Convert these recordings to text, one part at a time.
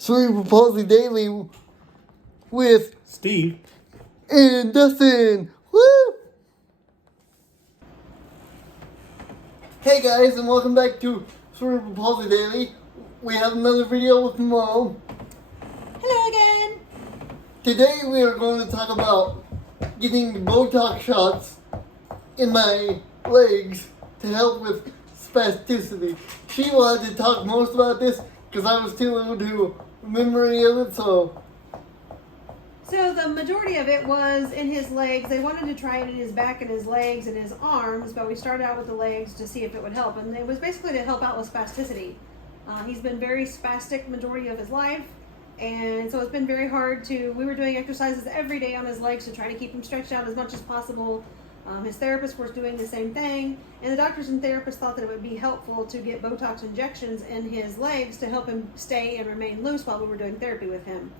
Cerebral Palsy Daily with Steve. and Dustin. Woo! Hey guys, and welcome back to Cerebral Palsy Daily. We have another video with Mom. Hello again. Today we are going to talk about getting Botox shots in my legs to help with spasticity. She wanted to talk most about this because I was too little to remember any of it, So the majority of it was in his legs. They wanted to try it in his back and his legs and his arms, but we started out with the legs to see if it would help. And it was basically to help out with spasticity. He's been very spastic majority of his life. And so it's been very hard we were doing exercises every day on his legs to try to keep him stretched out as much as possible. His therapist was doing the same thing. And the doctors and therapists thought that it would be helpful to get Botox injections in his legs to help him stay and remain loose while we were doing therapy with him.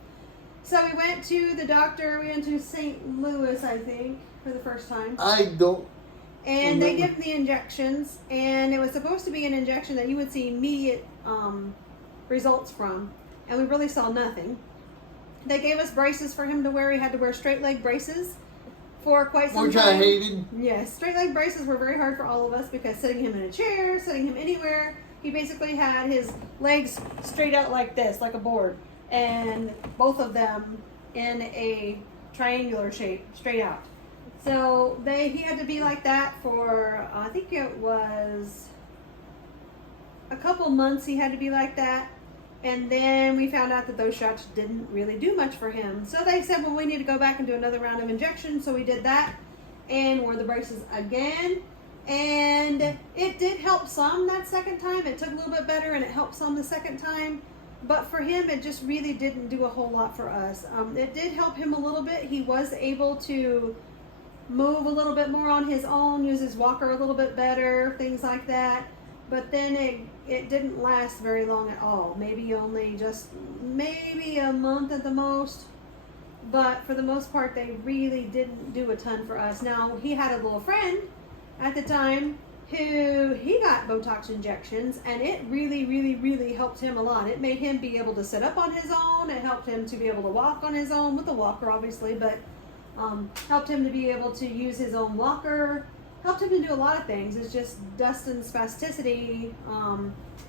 So we went to the doctor. We went to St. Louis, I think, for the first time. I don't. And they give him the injections, and it was supposed to be an injection that you would see immediate results from, and we really saw nothing. They gave us braces for him to wear. He had to wear straight leg braces for quite some Which time. I hated. Yes, straight leg braces were very hard for all of us because sitting him in a chair, sitting him anywhere, he basically had his legs straight out like this, like a board, and both of them in a triangular shape, straight out. So he had to be like that for, I think it was a couple months he had to be like that. And then we found out that those shots didn't really do much for him. So they said, well, we need to go back and do another round of injections. So we did that and wore the braces again. And it did help some that second time. It took a little bit better and it helped some the second time. But for him, it just really didn't do a whole lot for us. It did help him a little bit. He was able to move a little bit more on his own, use his walker a little bit better, things like that. But then it didn't last very long at all. Maybe a month at the most. But for the most part, they really didn't do a ton for us. Now, he had a little friend at the time who he got Botox injections, and it really, really, really helped him a lot. It made him be able to sit up on his own. It helped him to be able to walk on his own with a walker, obviously, but helped him to be able to use his own walker. Helped him to do a lot of things. It's just Dustin's spasticity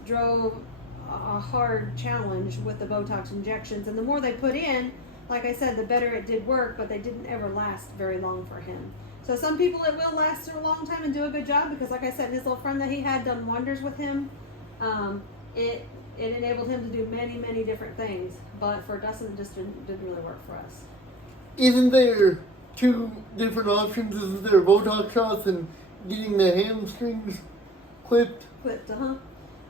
drove a hard challenge with the Botox injections. And the more they put in, like I said, the better it did work, but they didn't ever last very long for him. So some people it will last a long time and do a good job because, like I said, his little friend that he had done wonders with him. It enabled him to do many, many different things. But for Dustin, it just didn't really work for us. Isn't there two different options? Isn't there Botox shots and getting the hamstrings clipped?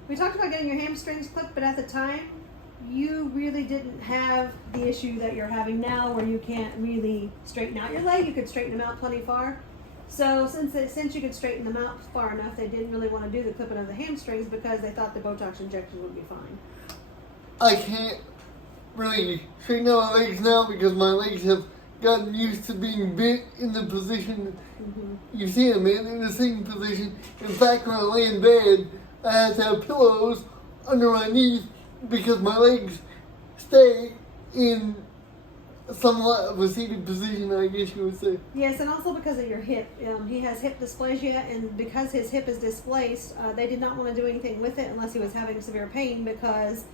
We talked about getting your hamstrings clipped, but at the time, you really didn't have the issue that you're having now where you can't really straighten out your leg. You could straighten them out plenty far. So since you could straighten them out far enough, they didn't really want to do the clipping of the hamstrings because they thought the Botox injections would be fine. I can't really straighten out my legs now because my legs have gotten used to being bent in the position you see them in the same position. In fact, when I lay in bed, I have to have pillows under my knees because my legs stay in somewhat of a seated position, I guess you would say. Yes, and also because of your hip. He has hip dysplasia, and because his hip is displaced, they did not want to do anything with it unless he was having severe pain because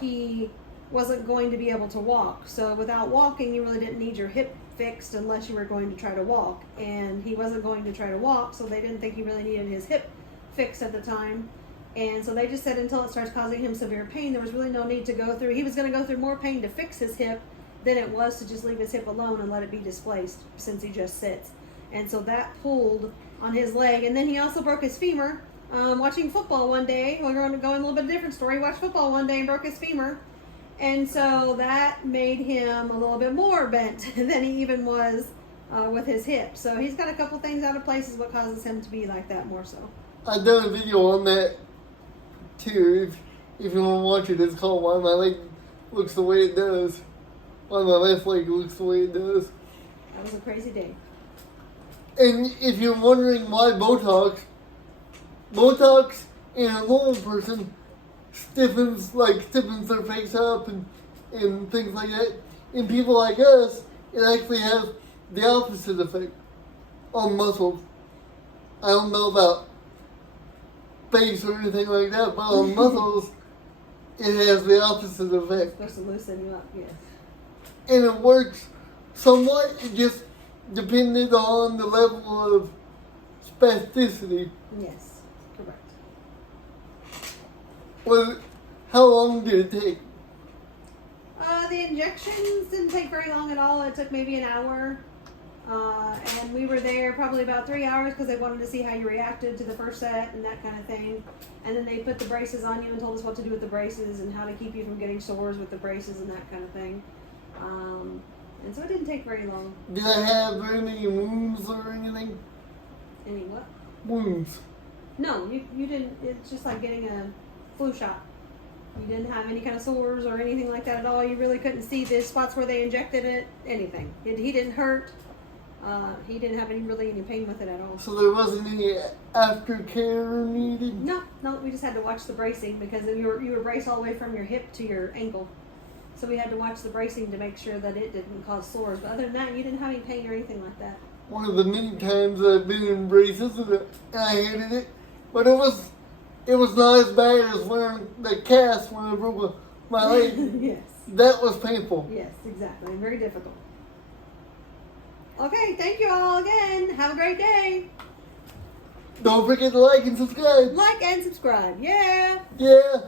he wasn't going to be able to walk. So without walking, you really didn't need your hip fixed unless you were going to try to walk. And he wasn't going to try to walk, so they didn't think he really needed his hip fixed at the time. And so they just said until it starts causing him severe pain, there was really no need to go through. He was going to go through more pain to fix his hip than it was to just leave his hip alone and let it be displaced since he just sits. And so that pulled on his leg. And then he also broke his femur watching football one day. We're going to go in a little bit of a different story. He watched football one day and broke his femur. And so that made him a little bit more bent than he even was with his hip. So he's got a couple things out of place is what causes him to be like that more so. I've done a video on that too. If you want to watch it, it's called Why My Leg Looks the Way It Does. Why My Left Leg Looks the Way It Does. That was a crazy day. And if you're wondering why Botox in a normal person stiffens their face up and and things like that. In people like us, it actually has the opposite effect on muscles. I don't know about face or anything like that, but on muscles, it has the opposite It's effect. supposed to loosen you up, yes. And it works somewhat, it just depended on the level of spasticity. Yes, correct. How long did it take? The injections didn't take very long at all. It took maybe an hour. And we were there probably about 3 hours because they wanted to see how you reacted to the first set and that kind of thing. And then they put the braces on you and told us what to do with the braces and how to keep you from getting sores with the braces and that kind of thing. And so it didn't take very long. Did I have very many wounds or anything? Any what? Wounds. No, you didn't. It's just like getting a flu shot. You didn't have any kind of sores or anything like that at all. You really couldn't see the spots where they injected it, anything. He didn't hurt. He didn't have any pain with it at all. So there wasn't any aftercare needed? No, we just had to watch the bracing because you were braced all the way from your hip to your ankle. So we had to watch the bracing to make sure that it didn't cause sores. But other than that, you didn't have any pain or anything like that. One of the many times I've been in braces and I hated it, but it was not as bad as wearing the cast when I broke my leg. Yes. That was painful. Yes, exactly. Very difficult. Okay, thank you all again. Have a great day. Don't forget to like and subscribe. Like and subscribe. Yeah. Yeah.